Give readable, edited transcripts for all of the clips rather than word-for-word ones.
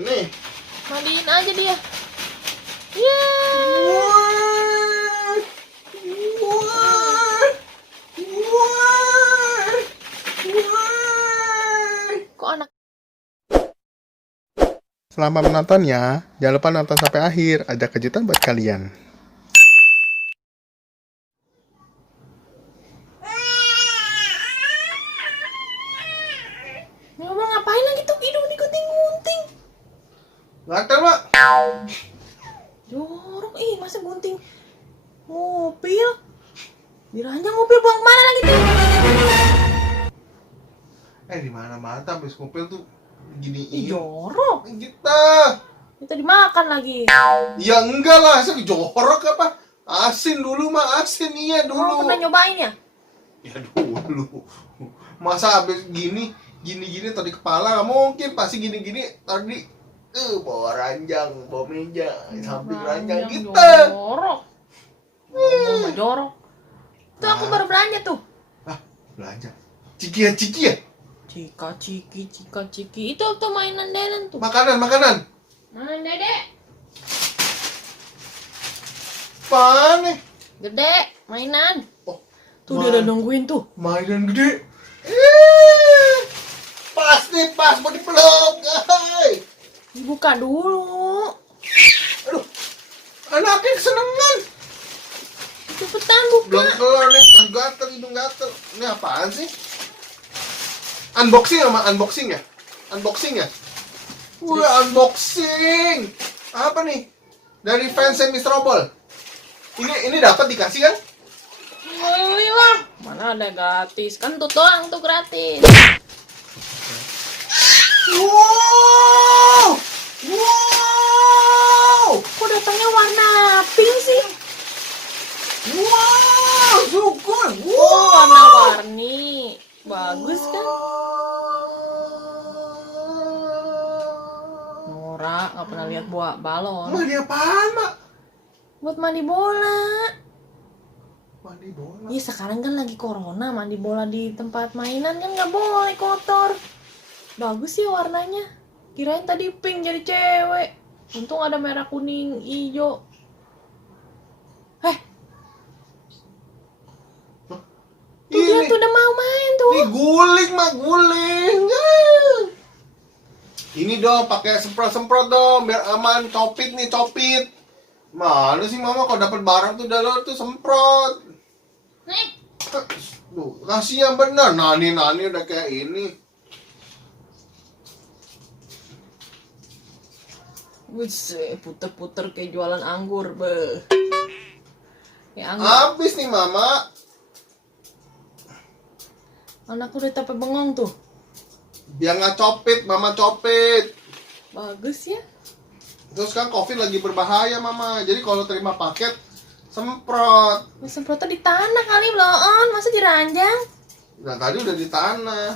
Ini. Mandiin aja dia. Yeay. Wah. Wah. Wah. Wah. Kok anak Selamat menonton ya. Jangan lupa nonton sampai akhir. Ada kejutan buat kalian. Mama ngapain lagi tuh hidung digunting-gunting? Gatel, Mak. Jorok, masa gunting mobil? Diranjang mobil buang kemana lagi tuh? Di mana-mana habis mobil tuh giniin. Jorok. Kita. Kita dimakan lagi. Ya enggak lah, saya jorok apa? Asin dulu, Mak. Asin iya Oh, dulu. pernah nyobain ya? Ya dulu. Masa habis gini tadi kepala nggak mungkin, pasti gini tadi bawa ranjang, bawa meja, samping ranjang kita. Jorok. Ngomong jorok. Tuh aku baru belanja tuh. Belanja. Ciki ya. Cika ciki. Itu tuh mainan Deden tuh. Makanan. Mainan Dedek. Apaan nih? Gede, mainan. Oh, Tuh dia udah nungguin tuh. mainan gede. Pas mau dipeluk. Hai. Dibuka dulu. Aduh. Anaknya kesenangan. Cepetan buka. Belum keluar nih, hidung gatel. Ini apaan sih? Unboxing ya? Wah, unboxing. Apa nih? Dari fans Mr. Robol. Ini dapat dikasih kan? Wih lah, mana ada gratis? Kan tuh doang tuh gratis. Wow! Kok datangnya warna pink sih? Wow, syukur. Oh, warna-warni. Bagus kan? Nora nggak pernah lihat buah balon. Mandi apaan, Mak? Buat mandi bola. Mandi bola. Iya sekarang kan lagi corona, mandi bola di tempat mainan kan nggak boleh kotor. Bagus sih warnanya. Kirain tadi pink jadi cewek. Untung ada merah, kuning, hijau. Tuh dia tuh udah mau main tuh. Nih guling, Mak, guling. Ini dong, pakai semprot dong, biar aman. Copit. Mana sih Mama kalau dapat barang tuh udah tuh semprot. Nih. Duh, kasih yang benar. Nani udah kayak ini. Buset, puter-puter kayak jualan anggur, beh. Kayak anggur. Habis nih Mama. Anakku udah sampai bengong tuh. Biar nggak copit, Mama copit. Bagus ya. Terus kan COVID lagi berbahaya Mama. Jadi kalau terima paket semprot. Semprotnya di tanah kali bloon, masa di ranjang? Nah tadi udah di tanah.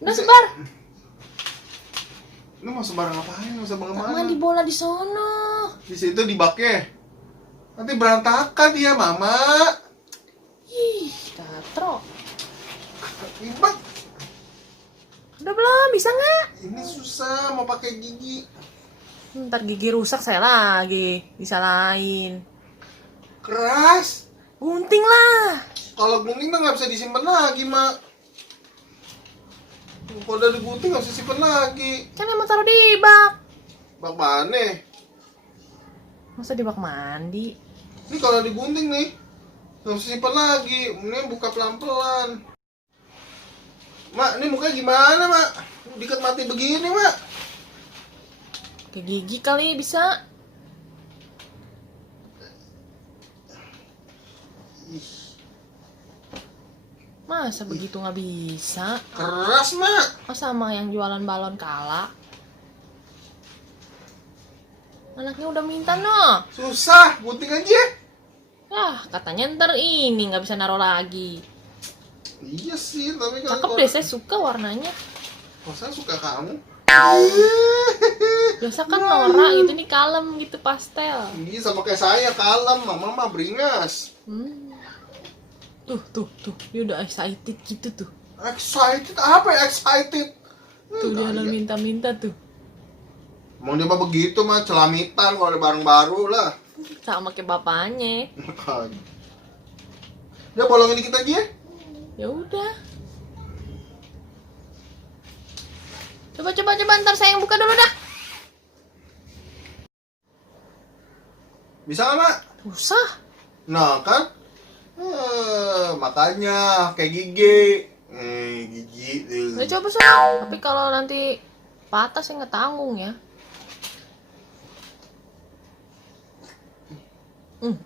Udah sebar. Lu mau sebarang ngapain? Mau sebarang mana? Mandi bola di sono. Di situ di baknya. Nanti berantakan dia, Mama. Ih, katro. Ribet. Udah belum? Bisa nggak? Ini susah mau pakai gigi. Ntar gigi rusak saya lagi. Disalahin. Keras. Gunting lah. Kalau gunting mah nggak bisa disimpan lagi, Mak. Kalau udah digunting nggak bisa simpan lagi. Kan emang taruh di bak. Bak mana? Masa di bak mandi? Ini kalau digunting nih nggak bisa simpan lagi. Mending buka pelan-pelan. Mak, ini mukanya gimana, Mak? Diket mati begini, Mak. Ke gigi kali bisa. Masa begitu nggak bisa? Keras, Mak. Masa sama yang jualan balon kalah? Anaknya udah minta no. Susah, gunting aja. Katanya ntar ini nggak bisa naruh lagi. Iya sih, tapi Cakep deh, saya suka warnanya. Saya suka kamu. Biasa kan Nora gitu nih kalem gitu pastel. Iya sama kayak saya kalem, Mama mah beringas. Tuh, dia udah excited gitu tuh. Excited apa ya excited? Tuh dia udah minta-minta tuh. Emang dia mah begitu mah, celamitan kalau ada barang baru lah. Sama kayak bapaknya. Dia bolongin dikit aja ya. Ya udah. Coba ntar saya yang buka dulu dah. Bisa nggak, Mak? Susah. Nah kan, makanya kayak gigi. Gigi tuh. Udah coba soal. Tapi kalau nanti patah saya nggak tanggung ya. Hmm.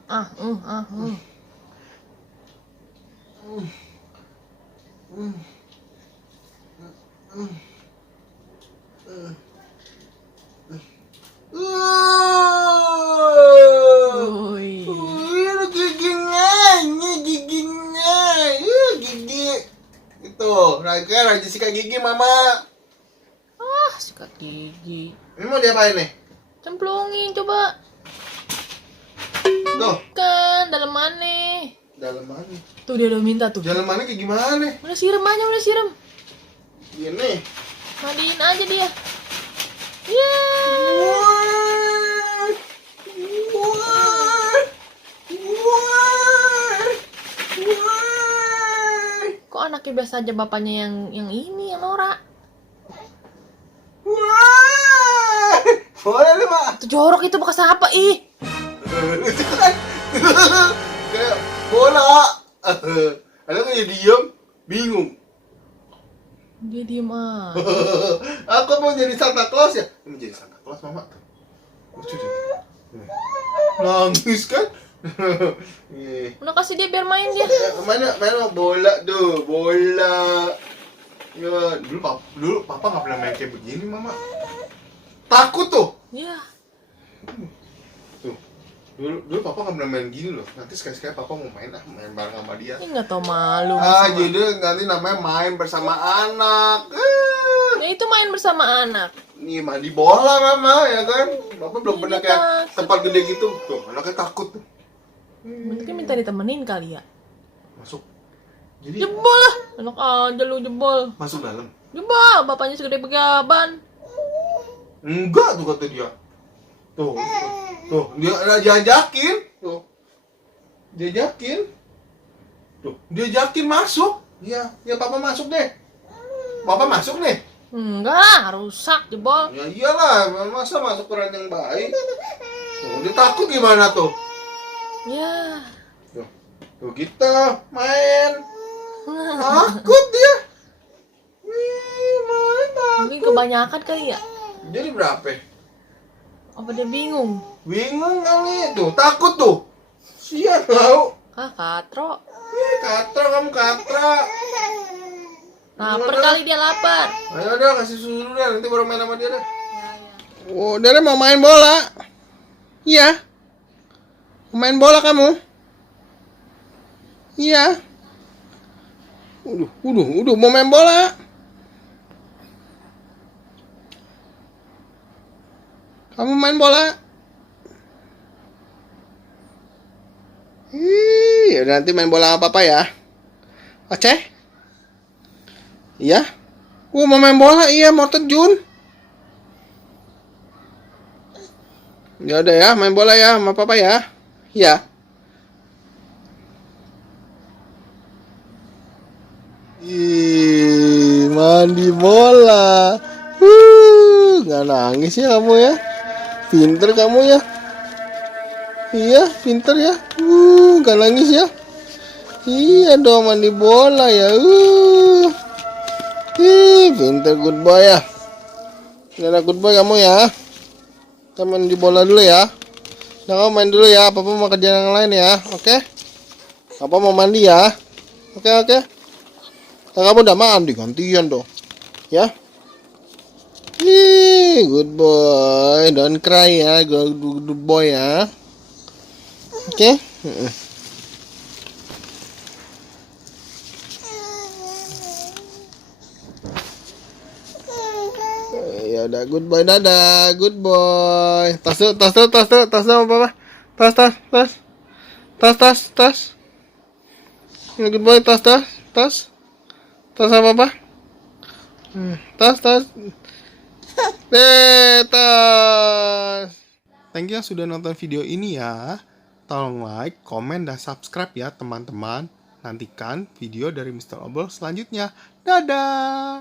Woi. Ini giginya, gigi. Itu, Raja sikat gigi, Mama. Ah, sikat gigi. Ini mau diapain nih? Cemplungin coba. Tuh, Kan dalam mana? dalam mana? Tuh dia udah minta tuh. Dalam mana kayak gimana? Udah siram aja, udah siram. Gini. Mandiin aja dia. Ya. Kok anaknya biasa aja bapaknya yang ini, yang norak. Boleh nih, Mak. Tuh jorok itu bekas apa ih? Itu kan kayak bola. Ada kayak diem, bingung. Dia diem aja. Aku mau jadi Santa Claus ya? Mau jadi Santa Claus, Mama. Lucu deh. Nangis kan? Udah kasih dia biar main dia. Mana bola tuh, bola. Ya, dulu papa nggak pernah main kayak begini, Mama. Takut tuh. Iya. Tuh. Dulu papa nggak pernah main gini loh. Nanti sekali-sekali papa mau main bareng sama dia. Ini nggak tau malu. Jadi nanti namanya main bersama anak. Ya itu main bersama anak. Nih mandi bola, Mama, ya kan? Bapak belum Ini pernah dia kayak takut. tempat gede gitu. Tuh, anaknya takut tuh. Mungkin minta ditemenin kali ya. Masuk. Jadi Jebol lah. Enak aja lu jebol. masuk dalam. Jebol. Bapaknya segede begaban. Enggak tuh kata dia. Tuh. Tuh, dia diajakin. Tuh. Diajakin. Tuh, diajakin masuk. Iya, ya papa masuk deh. Papa masuk nih. Enggak, rusak jebol. Ya iyalah, masa masuk peran yang baik. Tuh, dia takut gimana tuh? Ya. Tuh kita main. Takut dia. Main takut. Mungkin kebanyakan kali ya. Jadi berapa? Apa dia bingung? Bingung kali tuh, takut tuh. Sian tau. Katro. Katra kamu katra. Lapar kali dia lapar. Ayo udah kasih susu dulu deh, nanti baru main sama dia deh. Oh, Dere mau main bola? Iya. Mau main bola kamu? Iya. Udah mau main bola. Kamu main bola? Ya nanti main bola sama papa ya. Oke? Iya? Mau main bola, iya mau terjun. Ya udah ya, main bola ya sama papa ya. Iya. Mandi bola. Nggak nangis ya kamu ya. Pinter kamu ya. Iya, pinter ya. Nggak nangis ya. Iya dong, mandi bola ya. Pinter, good boy ya. Udah good boy kamu ya. Kita mandi bola dulu ya. Nah, kamu main dulu ya. Papa mau kerjaan yang lain ya. Oke? Papa mau mandi ya. Oke. Nah, kamu udah mandi, gantian dong. Ya. Good boy. Don't cry ya. Good boy ya. Oke? Ya udah, good boy, dadah, good boy. Tas dulu papa. Tas. Ya, good boy, tas sama papa. Tas. Tas. Thank you yang sudah nonton video ini ya. Tolong like, komen, dan subscribe ya teman-teman. Nantikan video dari Mr. Obel selanjutnya. Dadah!